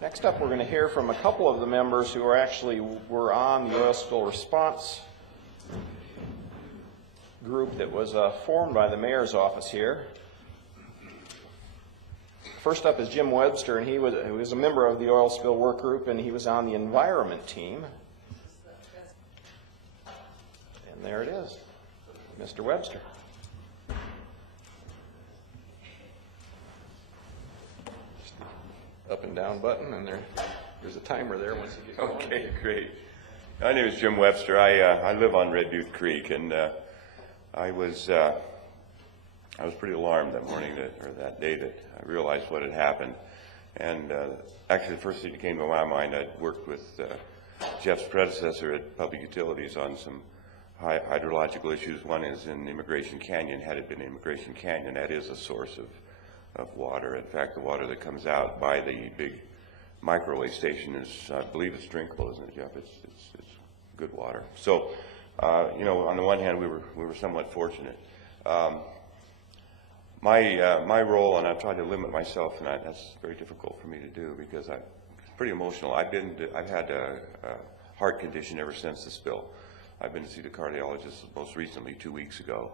Next up, we're going to hear from a couple of the members who were on the oil spill response group that was formed by the mayor's office here. First up is Jim Webster, and he was a member of the oil spill work group, and he was on the environment team. And there it is, Mr. Webster. Up and down button, and there's a timer there once you get going. Okay, great. My name is Jim Webster. I live on Red Butte Creek, and I was pretty alarmed that morning that day that I realized what had happened. And actually, the first thing that came to my mind, I'd worked with Jeff's predecessor at Public Utilities on some hydrological issues. One is in Immigration Canyon. Had it been Immigration Canyon, that is a source of water. In fact, the water that comes out by the big microwave station is, I believe it's drinkable, isn't it, Jeff? It's good water. So, on the one hand, we were somewhat fortunate. My role, and I've tried to limit myself, and that's very difficult for me to do because I'm pretty emotional. I've had a heart condition ever since the spill. I've been to see the cardiologist most recently 2 weeks ago,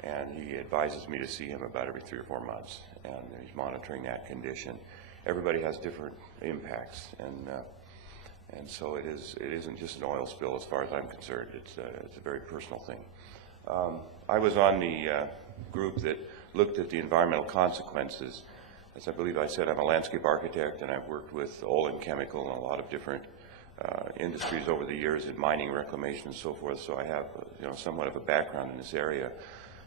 and he advises me to see him about every 3 or 4 months, and he's monitoring that condition. Everybody has different impacts, and so it isn't just an oil spill as far as I'm concerned. It's a very personal thing. I was on the group that looked at the environmental consequences. As I believe I said, I'm a landscape architect, and I've worked with oil and chemical and a lot of different industries over the years in mining, reclamation, and so forth. So I have somewhat of a background in this area.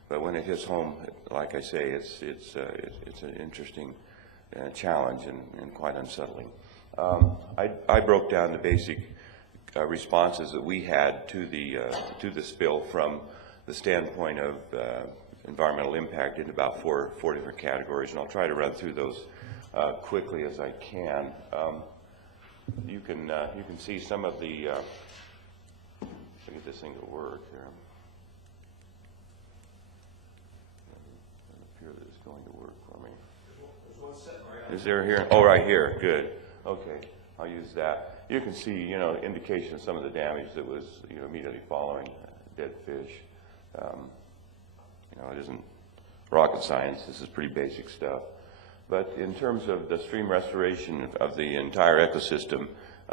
But when it hits home, like I say, it's an interesting challenge and quite unsettling. I broke down the basic responses that we had to the spill from the standpoint of environmental impact into about four different categories, and I'll try to run through those quickly as I can. You can see some of the. Let me get this thing to work here. That it's going to work for me. There's one sitting right Is there here? Oh, right here. Good. Okay, I'll use that. You can see, indication of some of the damage that was, immediately following dead fish. It isn't rocket science. This is pretty basic stuff. But in terms of the stream restoration of the entire ecosystem,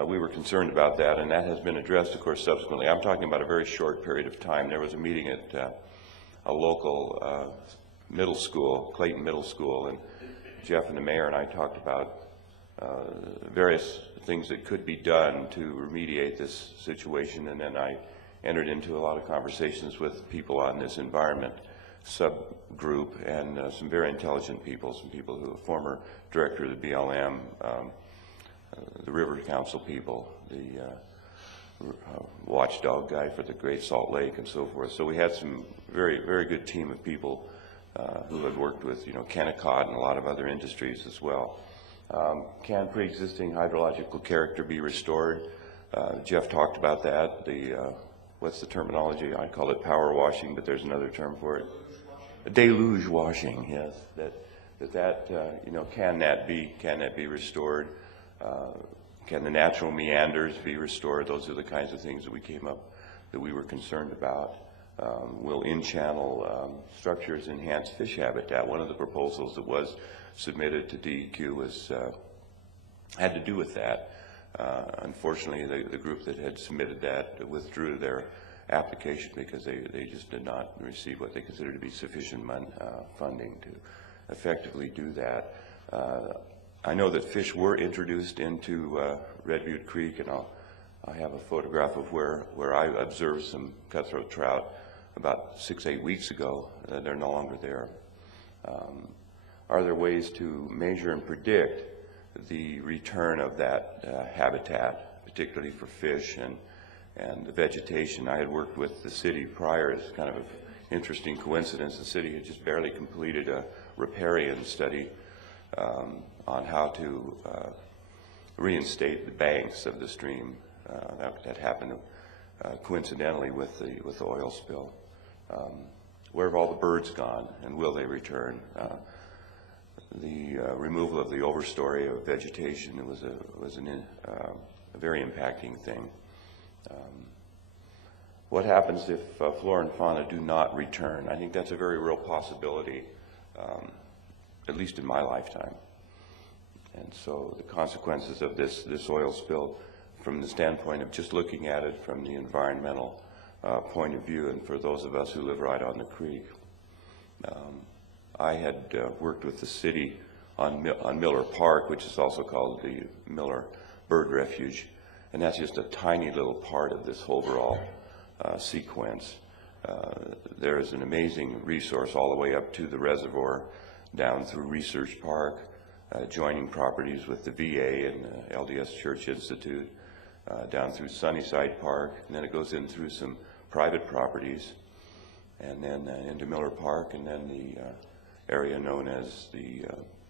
we were concerned about that, and that has been addressed, of course, subsequently. I'm talking about a very short period of time. There was a meeting at a local middle school, Clayton Middle School, and Jeff and the mayor and I talked about various things that could be done to remediate this situation, and then I entered into a lot of conversations with people on this environment subgroup and some very intelligent people, some people who are former director of the BLM, the River Council people, the watchdog guy for the Great Salt Lake, and so forth. So we had some very, very good team of people who had worked with, Kennecott and a lot of other industries as well. Can pre-existing hydrological character be restored? Jeff talked about that. What's the terminology? I call it power washing, but there's another term for it. Deluge washing, yes. Can that be restored? Can the natural meanders be restored? Those are the kinds of things that we were concerned about. Will in-channel structures enhance fish habitat? One of the proposals that was submitted to DEQ had to do with that. Unfortunately, the group that had submitted that withdrew their application because they just did not receive what they considered to be sufficient funding to effectively do that. I know that fish were introduced into Red Butte Creek, and I have a photograph of where I observed some cutthroat trout about 6-8 weeks ago. They're no longer there. Are there ways to measure and predict the return of that habitat, particularly for fish and the vegetation? I had worked with the city prior. It's kind of an interesting coincidence. The city had just barely completed a riparian study on how to reinstate the banks of the stream. That happened coincidentally with the oil spill. Where have all the birds gone, and will they return? removal of the overstory of vegetation was a very impacting thing. What happens if flora and fauna do not return? I think that's a very real possibility, at least in my lifetime. And so the consequences of this oil spill, from the standpoint of just looking at it from the environmental point of view, and for those of us who live right on the creek, I had worked with the city on Miller Park, which is also called the Miller Bird Refuge, and that's just a tiny little part of this overall sequence. There is an amazing resource all the way up to the reservoir, down through Research Park, joining properties with the VA and the LDS Church Institute, down through Sunnyside Park, and then it goes in through some private properties, and then into Miller Park, and then the area known as the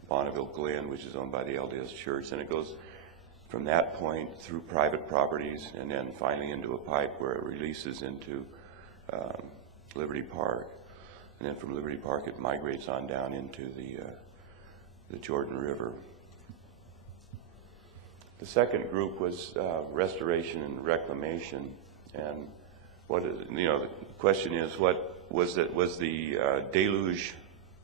Bonneville Glen, which is owned by the LDS Church, and it goes from that point through private properties, and then finally into a pipe where it releases into Liberty Park, and then from Liberty Park it migrates on down into the Jordan River. The second group was restoration and reclamation, and the question is, what was the deluge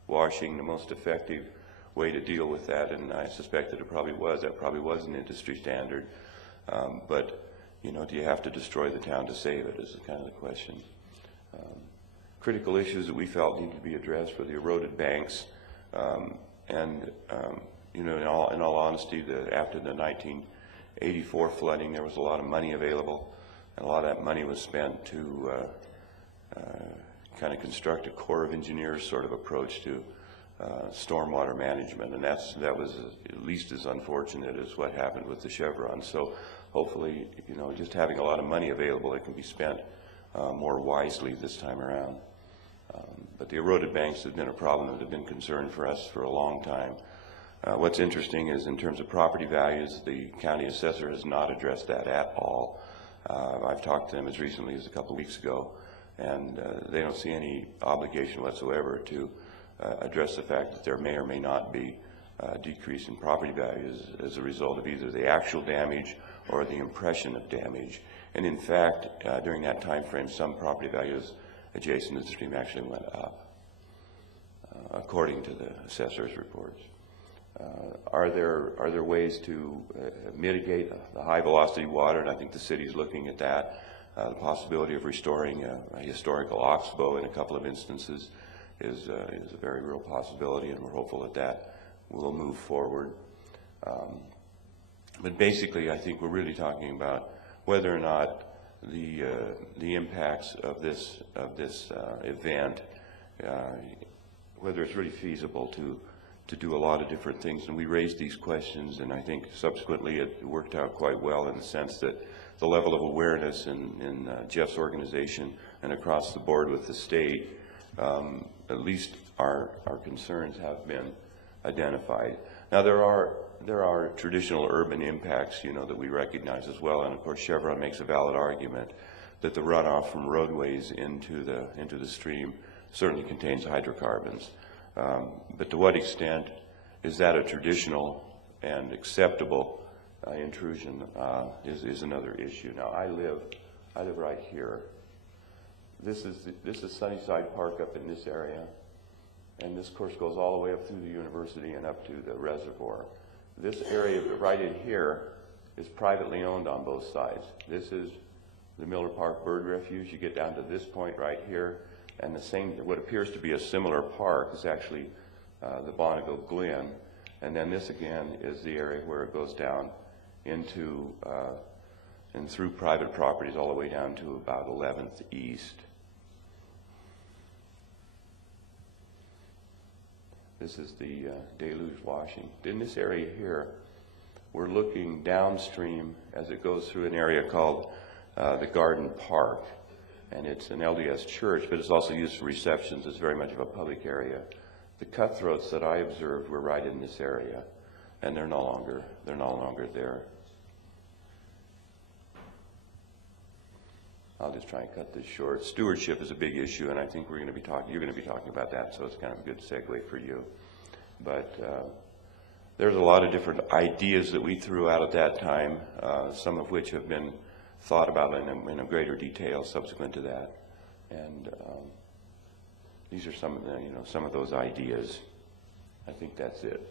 washing the most effective way to deal with that? And I suspect that it probably was. That probably was an industry standard, but do you have to destroy the town to save it? Is kind of the question. Critical issues that we felt needed to be addressed were the eroded banks, and in all honesty, after the 1984 flooding, there was a lot of money available, and a lot of that money was spent to kind of construct a Corps of Engineers sort of approach to stormwater management, and that was at least as unfortunate as what happened with the Chevron. So hopefully, just having a lot of money available, it can be spent more wisely this time around. But the eroded banks have been a problem that have been concerned for us for a long time. What's interesting is, in terms of property values, the county assessor has not addressed that at all. I've talked to them as recently as a couple of weeks ago, and they don't see any obligation whatsoever to address the fact that there may or may not be a decrease in property values as a result of either the actual damage or the impression of damage. And in fact, during that time frame, some property values adjacent to the stream actually went up, according to the assessor's reports. Are there ways to mitigate the high velocity water? And I think the city is looking at that. The possibility of restoring a historical oxbow in a couple of instances is a very real possibility, and we're hopeful that will move forward. But basically, I think we're really talking about whether or not the impacts of this event, whether it's really feasible to do a lot of different things. And we raised these questions, and I think subsequently it worked out quite well, in the sense that the level of awareness in Jeff's organization and across the board with the state, at least our concerns have been identified. Now there are traditional urban impacts, that we recognize as well, and of course Chevron makes a valid argument that the runoff from roadways into the stream certainly contains hydrocarbons. But to what extent is that a traditional and acceptable intrusion is another issue. Now I live right here. This is Sunnyside Park up in this area, and this course goes all the way up through the university and up to the reservoir. This area right in here is privately owned on both sides. This is the Miller Park Bird Refuge. You get down to this point right here, and what appears to be a similar park is actually the Bonneville Glen, and then this again is the area where it goes down into and through private properties all the way down to about 11th East. This is the deluge washing. In this area here, we're looking downstream as it goes through an area called the Garden Park. And it's an LDS church, but it's also used for receptions. It's very much of a public area. The cutthroats that I observed were right in this area, and they're no longer there. I'll just try and cut this short. Stewardship is a big issue, and I think you're going to be talking about that, so it's kind of a good segue for you. But there's a lot of different ideas that we threw out at that time, some of which have been thought about in a greater detail subsequent to that. And these are some of the, some of those ideas. I think that's it.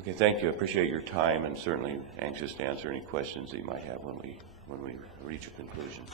Okay, thank you. I appreciate your time, and certainly anxious to answer any questions that you might have when we reach a conclusion.